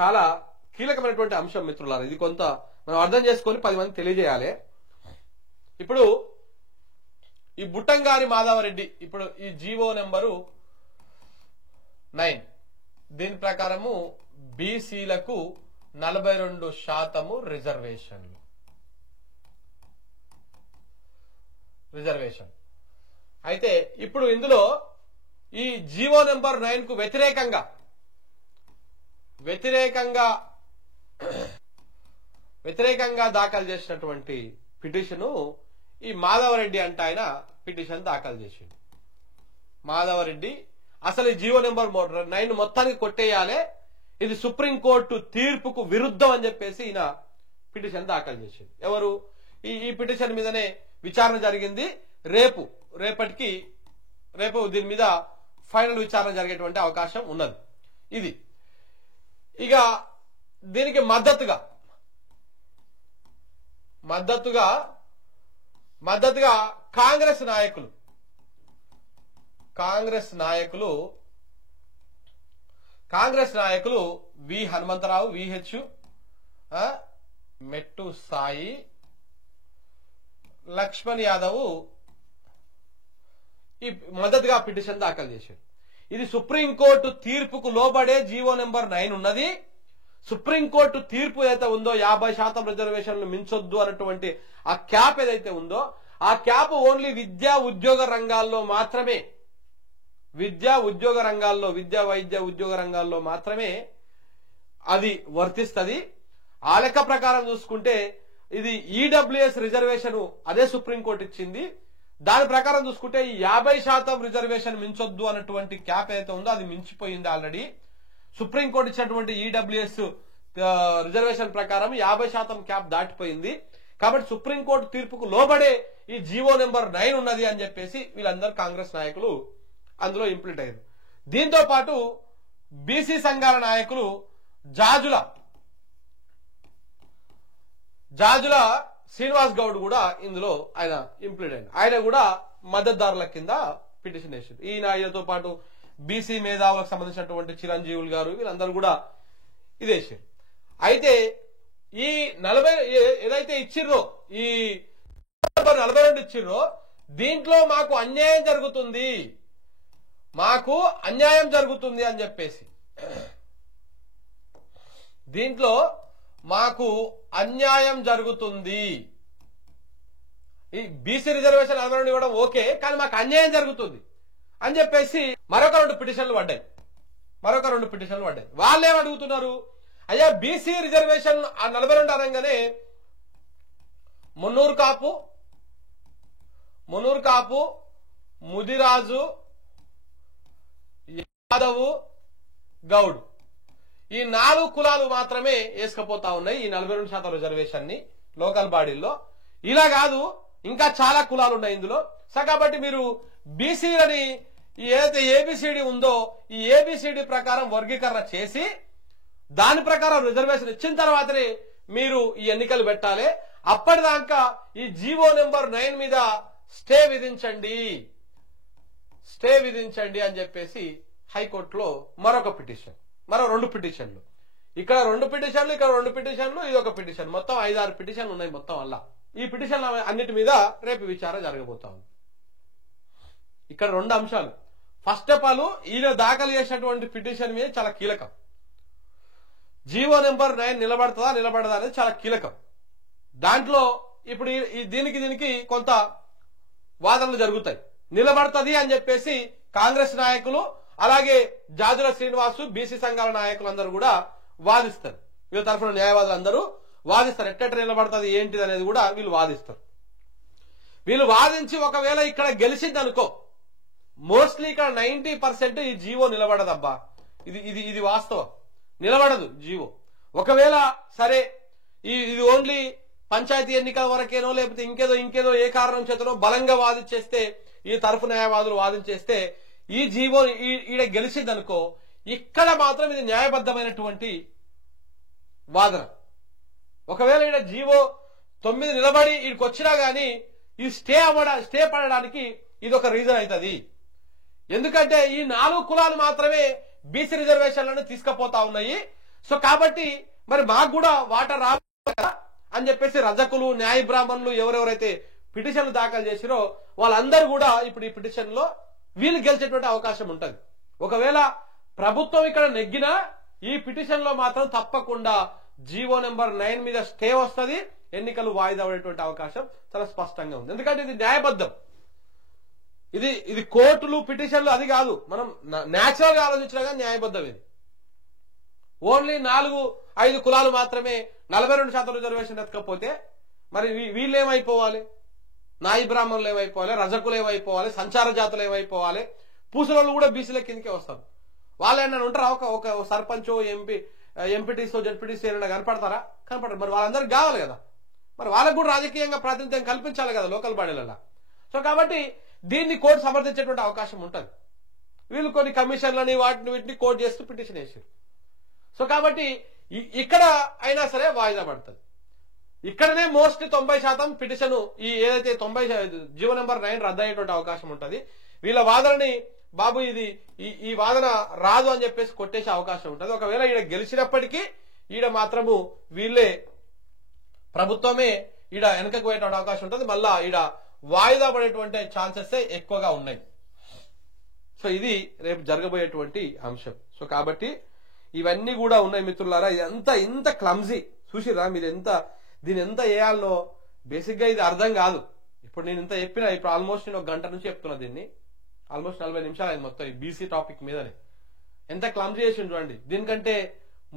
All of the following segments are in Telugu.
చాలా కీలకమైనటువంటి అంశం మిత్రులారా. ఇది కొంత మనం అర్థం చేసుకొని 10 మంది తెలియజేయాలి. ఇప్పుడు ఈ బుట్టంగారి మాధవరెడ్డి ఇప్పుడు ఈ జీవో నెంబరు 9 దీని ప్రకారము బీసీలకు 42% రిజర్వేషన్. అయితే ఇప్పుడు ఇందులో ఈ జీవో నెంబర్ 9 కు వ్యతిరేకంగా దాఖలు చేసినటువంటి పిటిషను ఈ మాధవరెడ్డి అంటే ఆయన పిటిషన్ దాఖలు చేసిండు. మాధవరెడ్డి అసలు ఈ జీవో నెంబర్ 9 మొత్తానికి కొట్టేయాలి, ఇది సుప్రీంకోర్టు తీర్పుకు విరుద్ధం అని చెప్పేసి ఈయన పిటిషన్ దాఖలు చేసిండు. ఎవరు? ఈ పిటిషన్ మీదనే విచారణ జరిగింది. రేపు దీని మీద ఫైనల్ విచారణ జరిగేటువంటి అవకాశం ఉన్నది. ఇది ఇక దీనికి మద్దతుగా కాంగ్రెస్ నాయకులు వి హనుమంతరావు, విహెచ్, మెట్టు సాయి, లక్ష్మణ్ యాదవ్ ఈ మద్దతుగా పిటిషన్ దాఖలు చేశారు. ఇది సుప్రీంకోర్టు తీర్పుకు లోబడే జీవో నెంబర్ 9 ఉన్నది. సుప్రీంకోర్టు తీర్పు ఏదైతే ఉందో 50% రిజర్వేషన్లు మించొద్దు అన్నటువంటి ఆ క్యాప్ ఏదైతే ఉందో ఆ క్యాప్ ఓన్లీ విద్యా వైద్య ఉద్యోగ రంగాల్లో మాత్రమే అది వర్తిస్తుంది. ఆ లెక్క ప్రకారం చూసుకుంటే ఇది ఈడబ్ల్యూఎస్ రిజర్వేషన్ అదే సుప్రీంకోర్టు ఇచ్చింది. దాని ప్రకారం చూసుకుంటే ఈ 50% రిజర్వేషన్ మించొద్దు అన్నటువంటి క్యాప్ ఏదైతే ఉందో అది మించిపోయింది ఆల్రెడీ. సుప్రీంకోర్టు ఇచ్చినటువంటి ఈడబ్ల్యూఎస్ రిజర్వేషన్ ప్రకారం 50% క్యాప్ దాటిపోయింది. కాబట్టి సుప్రీంకోర్టు తీర్పుకు లోబడే ఈ జీవో నెంబర్ 9 ఉన్నది అని చెప్పేసి వీళ్ళందరూ కాంగ్రెస్ నాయకులు అందులో ఇంప్లిమెంట్ అయ్యారు. దీంతో పాటు బీసీ సంఘాల నాయకులు జాజుల శ్రీనివాస్ గౌడ్ కూడా ఇందులో ఆయన ఇంప్లిమెంట్ అయ్యారు. ఆయన కూడా మద్దతుదారుల కింద పిటిషన్ వేసారు. ఈయనతో పాటు బీసీ మేధావులకు సంబంధించినటువంటి చిరంజీవులు గారు వీళ్ళందరూ కూడా ఇది వేసారు. అయితే ఈ 40 ఏదైతే ఇచ్చిర్రో ఈ 42 ఇచ్చిర్రో దీంట్లో మాకు అన్యాయం జరుగుతుంది అని చెప్పేసి దీంట్లో మాకు అన్యాయం జరుగుతుంది. ఈ బీసీ రిజర్వేషన్ 42 ఇవ్వడం ఓకే, కానీ మాకు అన్యాయం జరుగుతుంది అని చెప్పేసి మరొక 2 పిటిషన్లు పడ్డాయి. వాళ్ళు ఏమడుగుతున్నారు? అయ్యా బీసీ రిజర్వేషన్ 42 అనగానే మున్నూరు కాపు, ముదిరాజు, యాదవ్, గౌడ్ ఈ 4 కులాలు మాత్రమే వేసుకపోతా ఉన్నాయి ఈ 42% రిజర్వేషన్ ని లోకల్ బాడీల్లో. ఇలా కాదు, ఇంకా చాలా కులాలు ఉన్నాయి ఇందులో. కాబట్టి మీరు బీసీలని ఏదైతే ఏబిసిడి ఉందో ఈ ఏబిసిడి ప్రకారం వర్గీకరణ చేసి దాని ప్రకారం రిజర్వేషన్ ఇచ్చిన తర్వాతనే మీరు ఈ ఎన్నికలు పెట్టాలి. అప్పటిదాకా ఈ జీవో నెంబర్ 9 మీద స్టే విధించండి అని చెప్పేసి హైకోర్టులో మరో 2 పిటిషన్లు, ఇక్కడ 2 పిటిషన్లు, ఇది ఒక పిటిషన్, మొత్తం 5-6 పిటిషన్లు ఉన్నాయి మొత్తం వల్ల. ఈ పిటిషన్ల అన్నిటి మీద రేపు విచారణ జరగబోతా ఉంది. ఇక్కడ 2 అంశాలు. ఫస్ట్ ఆఫ్ ఆల్ ఈయన దాఖలు చేసినటువంటి పిటిషన్ మీద చాలా కీలకం. జీవో నెంబర్ 9 నిలబడదా అనేది చాలా కీలకం. దాంట్లో ఇప్పుడు దీనికి కొంత వాదనలు జరుగుతాయి. నిలబడుతుంది అని చెప్పేసి కాంగ్రెస్ నాయకులు అలాగే జాజుల శ్రీనివాసు బీసీ సంఘాల నాయకులందరూ కూడా వాదిస్తారు. వీళ్ళ తరఫున న్యాయవాదులు అందరూ వాదిస్తారు. ఎట్ట నిలబడుతుంది ఏంటిది అనేది కూడా వీళ్ళు వాదిస్తారు. వీళ్ళు వాదించి ఒకవేళ ఇక్కడ గెలిచిందనుకో మోస్ట్లీ ఇక్కడ 90% ఈ జీవో నిలబడదబ్బా. ఇది వాస్తవం, నిలబడదు జీవో. ఒకవేళ సరే ఇది ఓన్లీ పంచాయతీ ఎన్నికల వరకేనో లేకపోతే ఇంకేదో ఏ కారణం చేతనో బలంగా వాదించేస్తే ఈ తరఫు న్యాయవాదులు వాదించేస్తే ఈ జీవో ఈడ గెలిచిందనుకో ఇక్కడ మాత్రం ఇది న్యాయబద్ధమైనటువంటి వాదన. ఒకవేళ ఈడ జీవో 9 నిలబడి ఈడికి వచ్చినా గానీ ఈ స్టే పడడానికి ఇది ఒక రీజన్ అవుతుంది. ఎందుకంటే ఈ 4 కులాలు మాత్రమే బీసీ రిజర్వేషన్లను తీసుకుపోతా ఉన్నాయి. సో కాబట్టి మరి మాకు కూడా వాటర్ రావాలి కదా అని చెప్పేసి రజకులు, న్యాయ బ్రాహ్మణులు ఎవరెవరైతే పిటిషన్లు దాఖలు చేసిరో వాళ్ళందరూ కూడా ఇప్పుడు ఈ పిటిషన్ లో వీళ్ళు గెలిచేటువంటి అవకాశం ఉంటది. ఒకవేళ ప్రభుత్వం ఇక్కడ నెగ్గినా ఈ పిటిషన్ లో మాత్రం తప్పకుండా జీవో నెంబర్ 9 మీద స్టే వస్తుంది, ఎన్నికలు వాయిదా పడేటువంటి అవకాశం చాలా స్పష్టంగా ఉంది. ఎందుకంటే ఇది న్యాయబద్ధం. ఇది కోర్టులు, పిటిషన్లు అది కాదు, మనం న్యాచురల్ గా ఆలోచించినా కానీ న్యాయబద్ధం. ఇది ఓన్లీ 4-5 కులాలు మాత్రమే 42% రిజర్వేషన్ ఎత్తకపోతే మరి వీళ్ళు ఏమైపోవాలి? నాయి బ్రాహ్మణులు ఏమైపోవాలి? రజకులు ఏమైపోవాలి? సంచార జాతులు ఏమైపోవాలి? పూసలోళ్ళు కూడా బీసీల కిందకే వస్తారు. వాళ్ళు ఏమన్నా ఉంటారా? ఒక సర్పంచ్, ఎంపీటీసో, జడ్పీటీసీ ఏమైనా కనపడతారా? కనపడరు. మరి వాళ్ళందరికీ కావాలి కదా, మరి వాళ్ళకు కూడా రాజకీయంగా ప్రాతినిధ్యం కల్పించాలి కదా లోకల్ బాడీలలో. సో కాబట్టి దీన్ని కోర్టు సమర్థించేటువంటి అవకాశం ఉంటుంది. వీళ్ళు కొన్ని కమిషన్లని వీటిని కోర్టు చేస్తూ పిటిషన్ వేసారు. సో కాబట్టి ఇక్కడ అయినా సరే వాయిదా పడుతుంది. ఇక్కడనే మోస్ట్ 90% పిటిషన్ ఈ ఏదైతే 90 జీవో నెంబర్ 9 రద్దు అయ్యేటువంటి అవకాశం ఉంటుంది. వీళ్ళ వాదనని బాబు ఇది ఈ వాదన రాదు అని చెప్పేసి కొట్టేసే అవకాశం ఉంటుంది. ఒకవేళ ఈడ గెలిచినప్పటికీ ఈడ మాత్రము వీళ్ళే ప్రభుత్వమే ఈడ వెనకకు పోయేటువంటి అవకాశం ఉంటుంది. మళ్ళా ఈడ వాయిదా పడేటువంటి ఛాన్సెస్ ఎక్కువగా ఉన్నాయి. సో ఇది రేపు జరగబోయేటువంటి అంశం. సో కాబట్టి ఇవన్నీ కూడా ఉన్నాయి మిత్రులారా. ఇదంతా ఇంత క్లమ్జీ చూసిరా మీరు, దీని ఎంత వేయాలో బేసిక్ గా ఇది అర్థం కాదు. ఇప్పుడు నేను ఇంత చెప్పినా, ఇప్పుడు ఆల్మోస్ట్ నేను 1 గంట నుంచి చెప్తున్నా దీన్ని, ఆల్మోస్ట్ 40 నిమిషాలు అయింది మొత్తం ఈ బీసీ టాపిక్ మీదనే. ఎంత క్లమ్జీ చేసి చూడండి. దీనికంటే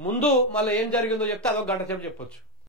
ముందు మళ్ళీ ఏం జరిగిందో చెప్తే అదొక 1 గంట సేపు చెప్పొచ్చు.